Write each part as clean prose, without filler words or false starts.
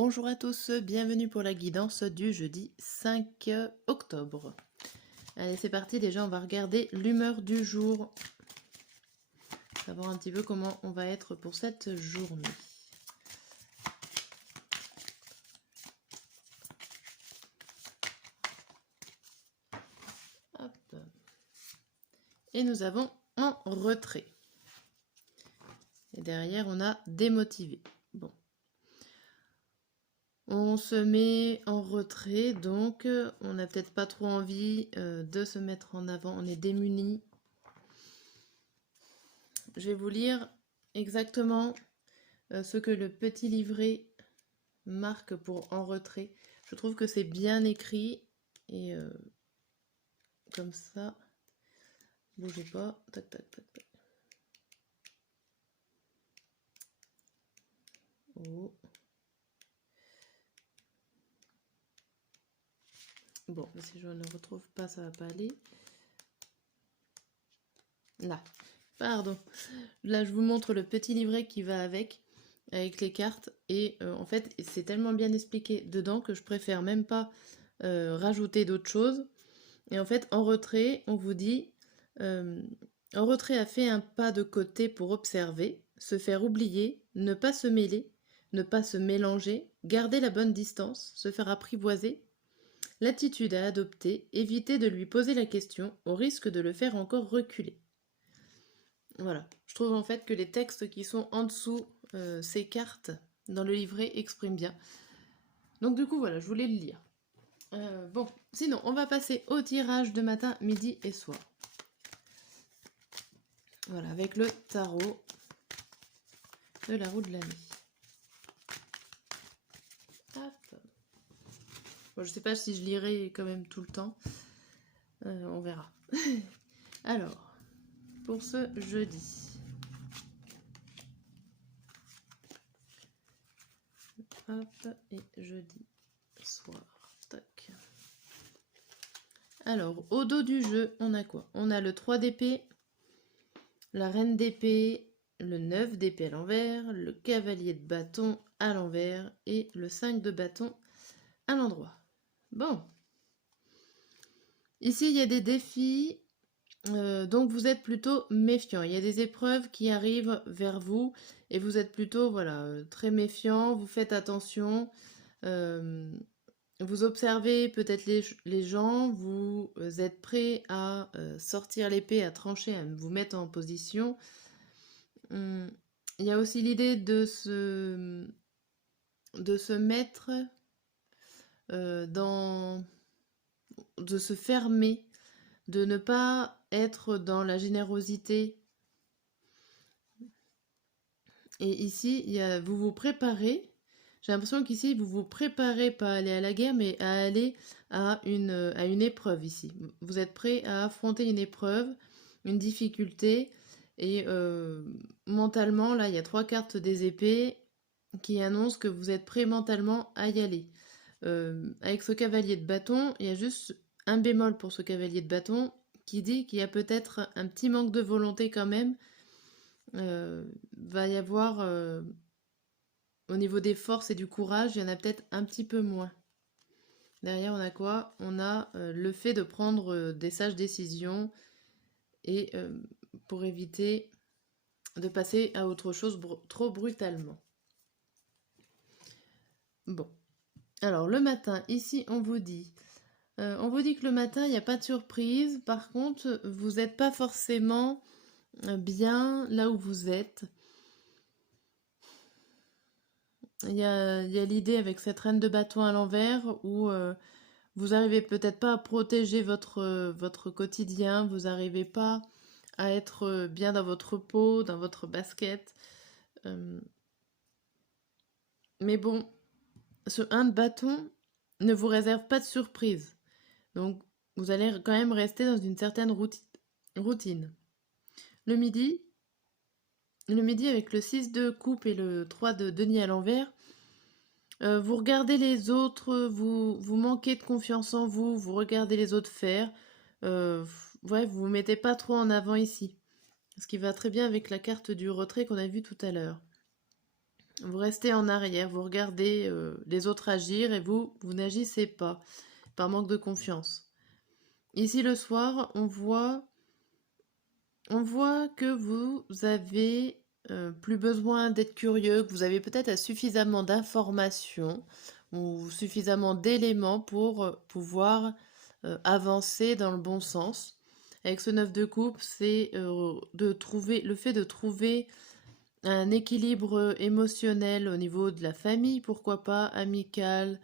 Bonjour à tous, bienvenue pour la guidance du jeudi 5 octobre. Allez, c'est parti, déjà on va regarder l'humeur du jour. Savoir un petit peu comment on va être pour cette journée. Hop. Et nous avons en retrait. Et derrière on a démotivé. Bon. On se met en retrait, donc on n'a peut-être pas trop envie de se mettre en avant, on est démunis. Je vais vous lire exactement ce que le petit livret marque pour en retrait. Je trouve que c'est bien écrit et comme ça, bougez pas, tac tac tac tac. Oh. Bon, si je ne le retrouve pas, ça va pas aller. Là, pardon. Là, je vous montre le petit livret qui va avec les cartes. Et en fait, c'est tellement bien expliqué dedans que je préfère même pas rajouter d'autres choses. Et en fait, en retrait, on vous dit... en retrait a fait un pas de côté pour observer, se faire oublier, ne pas se mêler, ne pas se mélanger, garder la bonne distance, se faire apprivoiser. L'attitude à adopter, éviter de lui poser la question au risque de le faire encore reculer. Voilà, je trouve en fait que les textes qui sont en dessous ces cartes dans le livret expriment bien. Donc du coup voilà, je voulais le lire. Bon, sinon on va passer au tirage de matin, midi et soir. Voilà, avec le tarot de la roue de l'année. Hop. Bon, je sais pas si je lirai quand même tout le temps. On verra. Alors, pour ce jeudi. Hop, et jeudi soir. Tac. Alors, au dos du jeu, on a quoi? On a le 3 d'épée, la reine d'épée, le 9 d'épée à l'envers, le cavalier de bâton à l'envers et le 5 de bâton à l'endroit. Bon. Ici, il y a des défis, donc vous êtes plutôt méfiant. Il y a des épreuves qui arrivent vers vous et vous êtes plutôt voilà, très méfiant, vous faites attention. Vous observez peut-être les gens, vous êtes prêt à sortir l'épée, à trancher, à vous mettre en position. Il y a aussi l'idée de se mettre de se fermer, de ne pas être dans la générosité. Et ici, vous vous préparez. J'ai l'impression qu'ici, vous vous préparez pas à aller à la guerre, mais à aller à une épreuve ici. Vous êtes prêt à affronter une épreuve, une difficulté. Et mentalement, là, il y a 3 cartes des épées qui annoncent que vous êtes prêt mentalement à y aller. Avec ce cavalier de bâton, il y a juste un bémol pour ce cavalier de bâton qui dit qu'il y a peut-être un petit manque de volonté quand même. Va y avoir au niveau des forces et du courage, il y en a peut-être un petit peu moins. Derrière, on a quoi? On a le fait de prendre des sages décisions et pour éviter de passer à autre chose trop brutalement. Bon. Alors, le matin, ici, on vous dit que le matin, il n'y a pas de surprise. Par contre, vous n'êtes pas forcément bien là où vous êtes. Il y a l'idée avec cette reine de bâton à l'envers où vous n'arrivez peut-être pas à protéger votre quotidien, vous n'arrivez pas à être bien dans votre peau, dans votre basket. Mais bon, ce 1 de bâton ne vous réserve pas de surprise. Donc, vous allez quand même rester dans une certaine routine. Le midi avec le 6 de coupe et le 3 de denier à l'envers, vous regardez les autres, vous manquez de confiance en vous, vous regardez les autres faire. Ouais, vous vous mettez pas trop en avant ici. Ce qui va très bien avec la carte du retrait qu'on a vue tout à l'heure. Vous restez en arrière, vous regardez les autres agir et vous n'agissez pas, par manque de confiance. Ici le soir, on voit que vous avez plus besoin d'être curieux, que vous avez peut-être suffisamment d'informations ou suffisamment d'éléments pour pouvoir avancer dans le bon sens. Avec ce 9 de coupe, c'est le fait de trouver un équilibre émotionnel au niveau de la famille, pourquoi pas, amical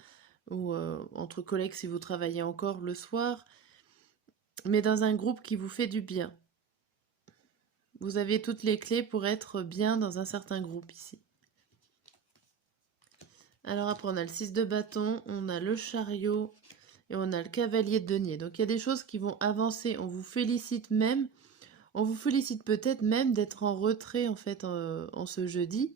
ou entre collègues si vous travaillez encore le soir, mais dans un groupe qui vous fait du bien. Vous avez toutes les clés pour être bien dans un certain groupe ici. Alors après, on a le 6 de bâton, on a le chariot et on a le cavalier de denier. Donc il y a des choses qui vont avancer. On vous félicite même. On vous félicite peut-être même d'être en retrait en fait en ce jeudi.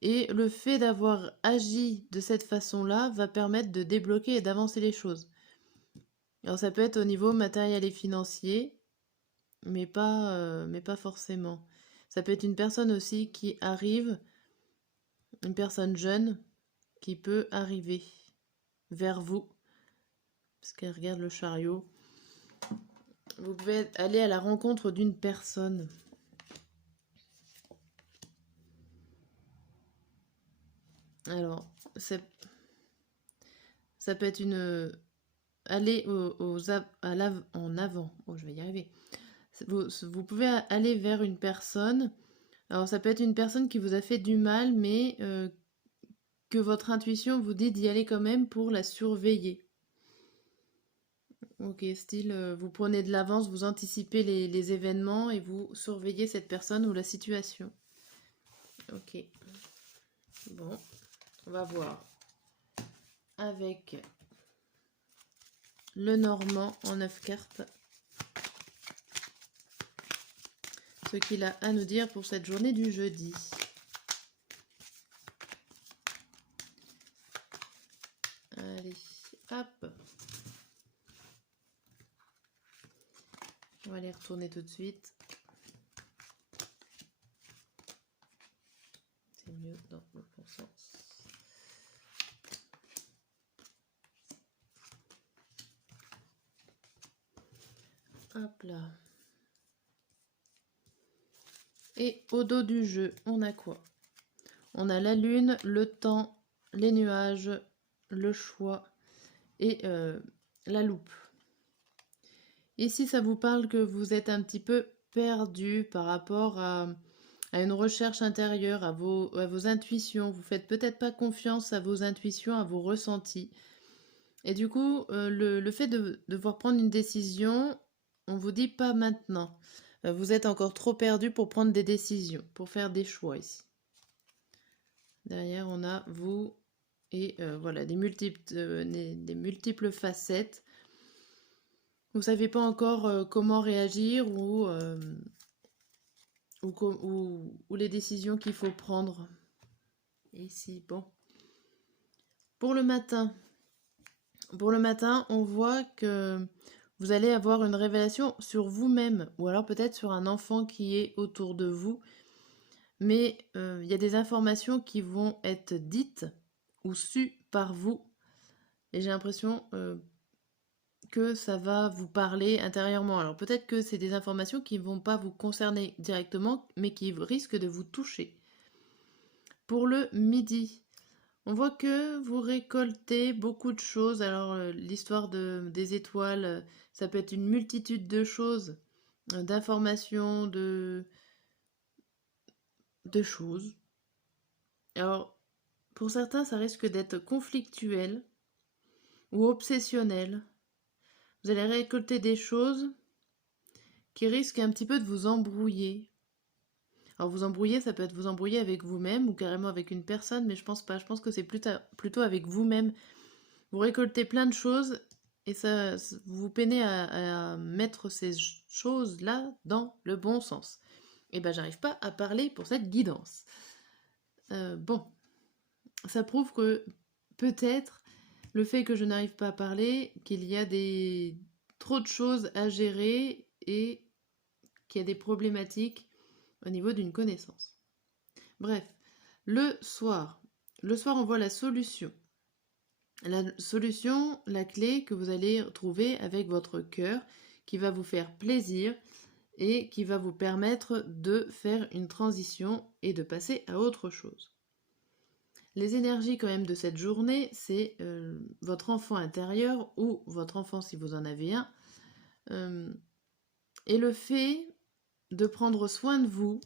Et le fait d'avoir agi de cette façon-là va permettre de débloquer et d'avancer les choses. Alors ça peut être au niveau matériel et financier, mais pas forcément. Ça peut être une personne aussi qui arrive, une personne jeune, qui peut arriver vers vous, parce qu'elle regarde le chariot. Vous pouvez aller à la rencontre d'une personne. Alors, ça peut être aller en avant. Oh, je vais y arriver. Vous pouvez aller vers une personne. Alors, ça peut être une personne qui vous a fait du mal, mais que votre intuition vous dit d'y aller quand même pour la surveiller. Ok, style, vous prenez de l'avance, vous anticipez les événements et vous surveillez cette personne ou la situation. Ok. Bon, on va voir. Avec le Normand en 9 cartes. Ce qu'il a à nous dire pour cette journée du jeudi. Allez, hop. On va les retourner tout de suite. C'est mieux dans le bon sens. Hop là. Et au dos du jeu, on a quoi? On a la lune, le temps, les nuages, le choix et la loupe. Ici, ça vous parle que vous êtes un petit peu perdu par rapport à une recherche intérieure, à vos intuitions. Vous faites peut-être pas confiance à vos intuitions, à vos ressentis. Et du coup, le fait de devoir prendre une décision, on vous dit pas maintenant. Vous êtes encore trop perdu pour prendre des décisions, pour faire des choix ici. Derrière, on a vous et voilà, des multiples facettes. Vous ne savez pas encore comment réagir ou les décisions qu'il faut prendre. Ici, bon. Pour le matin, on voit que vous allez avoir une révélation sur vous-même ou alors peut-être sur un enfant qui est autour de vous. Mais il y a des informations qui vont être dites ou sues par vous. Et j'ai l'impression que ça va vous parler intérieurement. Alors peut-être que c'est des informations qui ne vont pas vous concerner directement, mais qui risquent de vous toucher. Pour le midi, on voit que vous récoltez beaucoup de choses. Alors l'histoire des étoiles, ça peut être une multitude de choses, d'informations, de choses. Alors pour certains, ça risque d'être conflictuel ou obsessionnel. Vous allez récolter des choses qui risquent un petit peu de vous embrouiller. Alors vous embrouiller, ça peut être vous embrouiller avec vous-même ou carrément avec une personne, mais je pense pas. Je pense que c'est plutôt avec vous-même. Vous récoltez plein de choses et vous peinez à mettre ces choses-là dans le bon sens. Et ben j'arrive pas à parler pour cette guidance. Bon, ça prouve que peut-être le fait que je n'arrive pas à parler, qu'il y a trop de choses à gérer et qu'il y a des problématiques au niveau d'une connaissance. Bref, Le soir, on voit la solution. La solution, la clé que vous allez trouver avec votre cœur, qui va vous faire plaisir et qui va vous permettre de faire une transition et de passer à autre chose. Les énergies quand même de cette journée, c'est votre enfant intérieur ou votre enfant si vous en avez un, et le fait de prendre soin de vous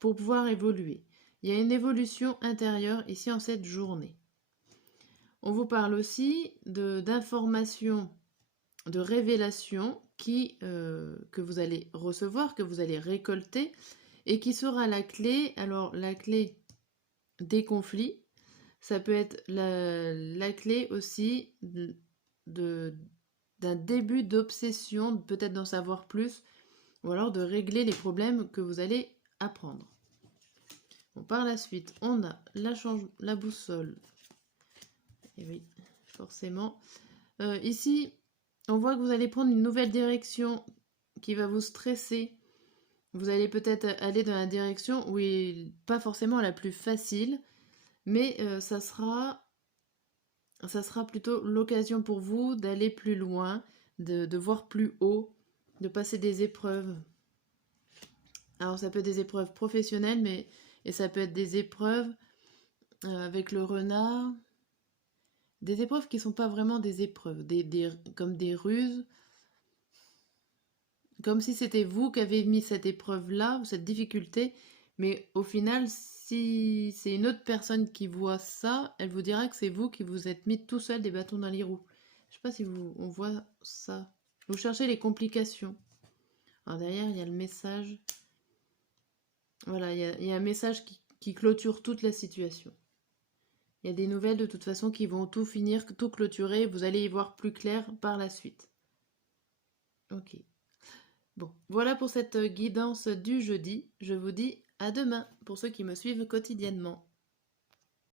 pour pouvoir évoluer. Il y a une évolution intérieure ici en cette journée. On vous parle aussi d'informations, de révélations que vous allez recevoir, que vous allez récolter et qui sera la clé. Alors la clé des conflits, ça peut être la clé aussi d'un début d'obsession, peut-être d'en savoir plus, ou alors de régler les problèmes que vous allez apprendre. Bon, par la suite, on a la boussole. Et oui, forcément. Ici, on voit que vous allez prendre une nouvelle direction qui va vous stresser. Vous allez peut-être aller dans la direction où il n'est pas forcément la plus facile, mais ça sera plutôt l'occasion pour vous d'aller plus loin, de voir plus haut, de passer des épreuves. Alors ça peut être des épreuves professionnelles, et ça peut être des épreuves avec le renard, des épreuves qui ne sont pas vraiment des épreuves, comme des ruses, comme si c'était vous qui avez mis cette épreuve-là, ou cette difficulté, mais au final, si c'est une autre personne qui voit ça, elle vous dira que c'est vous qui vous êtes mis tout seul des bâtons dans les roues. Je sais pas si on voit ça. Vous cherchez les complications. Alors derrière, il y a le message. Voilà, il y a un message qui clôture toute la situation. Il y a des nouvelles de toute façon qui vont tout finir, tout clôturer. Vous allez y voir plus clair par la suite. Ok. Bon, voilà pour cette guidance du jeudi. Je vous dis à demain pour ceux qui me suivent quotidiennement.